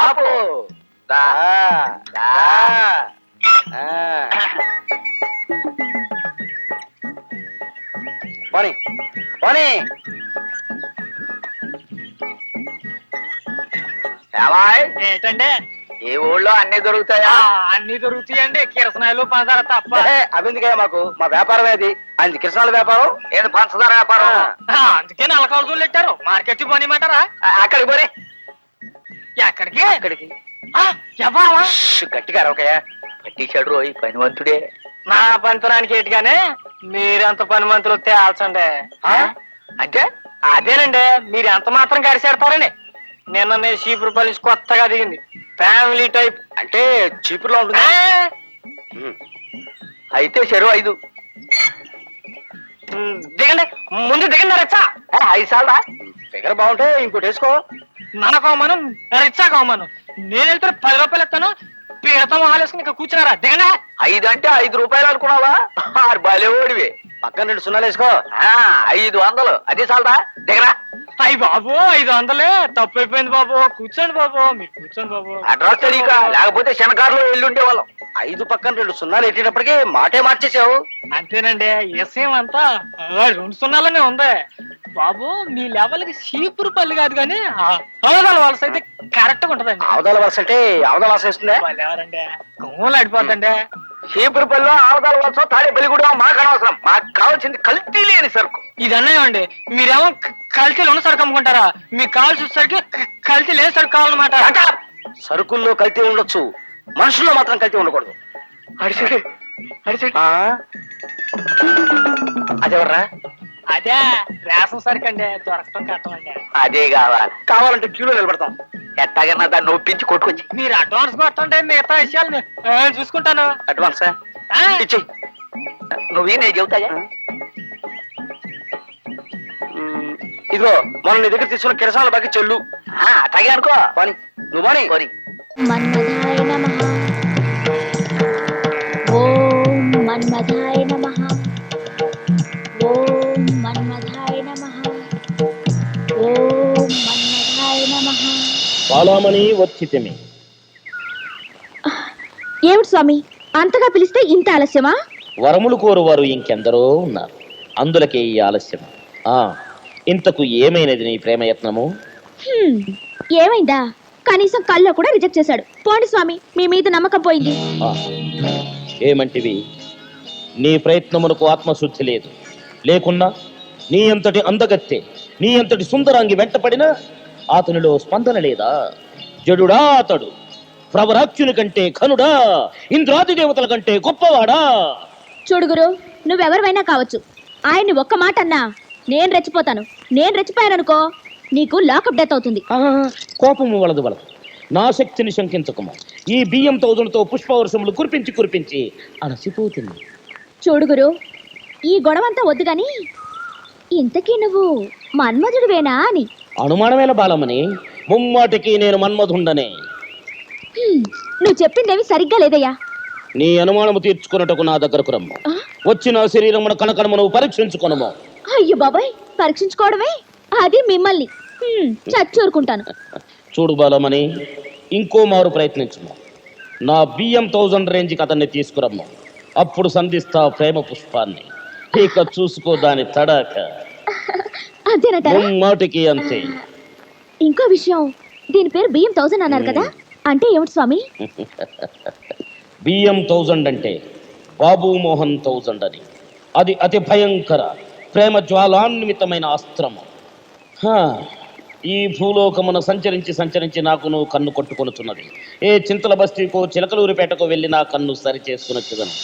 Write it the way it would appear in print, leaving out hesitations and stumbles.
ఆపు దా దా పోనీ పోనీ ఏంటండి ఈ ఊళ్ళో అన్ని దొరుకుతాయా? అన్ని దొరుకుతాయండి, కిరసనాయలు పంచదార తప్ప. అవిందుకే మాకు మా వ్యాపారం ఏది అది కిరసనాల వ్యాపారం ఏది పంచదార వ్యాపారం. అందుకే నలకవసూలు పెట్టారు. మార్కెట్ పోనీమంటారా? అక్కడికి పోనీ. ఎక్కడికి? అక్కడికి ఎవరా? గట్టిగా అరవకయ్యా, పట్టించాడు రోయ్ పనివంతుడే. నా పంతనానికి ఏటిగానే మీరెంత పనిమంతులు తేల్చండి. అంటే అదేనండి, మీరు ఎంత మాత్రం కరిసేడతారని. నిన్న చీపురుపల్లి నుంచి కొత్తగా దిగింది, ఫ్యామిలీ టైప్. అంటే చీపురులో ఉంటుంది. అయితే చెరువు 5 దిగండి, ముందు దిగండి. రిచ్చా 5 సార్లా ఫిగర్ బాగుంటే ఇంకోటి వేసుకో. ననకోమను రిచ్చా కోమను. నేను వెళ్తే 10 రూపాయలు ఇస్తాను. పీడతం హాలేసుకుని ఇక్కడ కూర్చున్నారా? దిగండి. 5 అంటే 5 రూపాయలు అనుకున్నావా? భలే ఓడివి. పక్కన 2 సున్నాలు వేసుకో. 500 అది చాలదా? దిగరా. అయ్యి బాబు, 500 తప్పు అయిపోయింది బాబు. కూర్చోండి బాబు, మీరు కూర్చోండి బాబు. అడ్రస్ తెలియక లేకపోతే శనకారులో వెళ్ళుండే వాళ్ళం. 5 పక్కన 2 సున్నాలు ఎట్టేటప్పటికి మాటే మార్చేసావు. అంతేనండి, విషయం అంతా 2 సున్నాలనే ఉంది బాబు. మీ లెవెల్కి చీపురుపల్లి కాదు కానీ అవదాల వలస అయితే కరెక్ట్ గా ఉంటదండి. అవదాల వలస అంటే అవదాల వలస వేస్తుందే. వాళ్ళు ఎవరండి గుమ్మలు ఆడిపోద్దండి. చీపురుపల్లిలో అవదాల వలస తాడేపల్లి కూడా మాకు అనవసరం. మాకు కావాల్సింది కల్తీ లేని సరుకు. ఇది అన్నాయండి, మీరేమో కల్తీలు ఉన్న సరుకు అమ్ముకుంటారా? మీకు కావాల్సి వచ్చేసరికి కల్తీ లేని సరుకు కావాలన్నమాట. సరుకుల్లో కల్తీ ఉండొచ్చు, మనుషుల్లో మాత్రం కల్తీ ఉండకూడదు. అడిచండి అడిచండి. అదెవర్రా? అదే రేషన్ సరుకు అండి, దొరకటం కట్టమండి. అదే కావాలి. కావాలంటే క్యూలో నిలబడతాం. ఎట్టాగన్నా దాన్ని ఒప్పించి కొట్టుకొచ్చి. మీరు అడ్వాన్స్ కొట్టండి, మిగతా విషయాలు నేను చూసుకుంటాను. అడ్వాన్సా? ఇచ్చేయి. నువ్వే నేను చెబుతాయా? ఇదిగో మనం నీ దగ్గర తీసుకున్న కిరసాల బాకి చెల్లు. అట్లాగే అనుకో. పోనీ నువ్వు పోనీ. పోనీ. మన్మథాయ నమః. ఓం మన్మథాయ నమః. ఓం మన్మథాయ నమః. ఓం మన్మథాయ నమః. బాలామణి వచ్చితిమి. ఏమిటి స్వామి, అంతగా పిలిస్తే ఇంత ఆలస్యమా? వరములు కోరువారు ఇంకెందరో ఉన్నారు, అందులకే ఈ ఆలస్యం. ఇంతకు ఏమైనది నీ ప్రేమయత్నము? ఏమైందా? కనీసం కల్లో కూడా రిజెక్ట్ చేశాడు. పోండి స్వామి, మీ మీద నమ్మకం పోయింది. ఏమంటివి? నీ ప్రయత్నమునకు ఆత్మశుద్ధి లేదు. లేకున్నా నీ అంతటి అందగత్తె, నీ అంతటి సుందరాంగి వెంటపడినా అతనిలో స్పందన లేదా? జడుడా అతడు? ప్రవరాక్షుని కంటే ఘనుడా? ఇంద్రాది దేవతల కంటే గొప్పవాడా? చూడుగురు, నువ్వెవరివైనా కావచ్చు, ఆయన్ని ఒక్క మాట అన్నా నేను రెచ్చిపోతాను. నేను రెచ్చిపోయాననుకో నీకు లాకప్ డెత్ అవుతుంది. కోపము వలదు వలదు, నా శక్తిని శంకించకము. ఈ బియ్యం తౌదులతో పుష్పవర్షములు కురిపించి అలసిపోతుంది. చూడుగురు, ఈ గొడవంతా వద్దు గాని ఇంతకీ నువ్వు మన్మధుడివేనా అని. అనుమానమేల బాలమని, ముమ్మాటికి నేను మన్మధుండనే. నువ్వు చెప్పిందేమి సరిగ్గా లేదయ్యా. నీ అనుమానము తీర్చుకున్నటకు నా దగ్గరకు రమ్ము. వచ్చిన శరీరమున కనకనమును పరీక్షించుకొనము. అయ్యో బాబాయ్, పరీక్షించుకోవడమే అది మిమ్మల్ని చచ్చూరుకుంటాను. చూడు బాలమని, ఇంకో మారు ప్రయత్నించుము. నా బియ్యం 1000 రేంజ్కి అతన్ని తీసుకురమ్ము. అప్పుడు సంధిస్తా ప్రేమ పుష్పాన్ని. ఇక చూసుకో దాని తడాక. అంతేనట? మాటికి అంతే. ఇంకో విషయం, దీని పేరు బియ్యం 1000 అన్నారు కదా, అంటే ఏమిటి స్వామి? బియ్యం 1000 అంటే బాబు మోహన్ 1000 అని. అది అతి భయంకర ప్రేమ జ్వాలాన్వితమైన అస్త్రము. ఈ భూలోకమున సంచరించి నాకు నువ్వు కన్ను కొట్టుకొనుచున్నది. ఏ చింతల బస్తీకో చిలకలూరిపేటకు వెళ్ళి నా కన్ను సరి చేసుకునొచ్చుదను.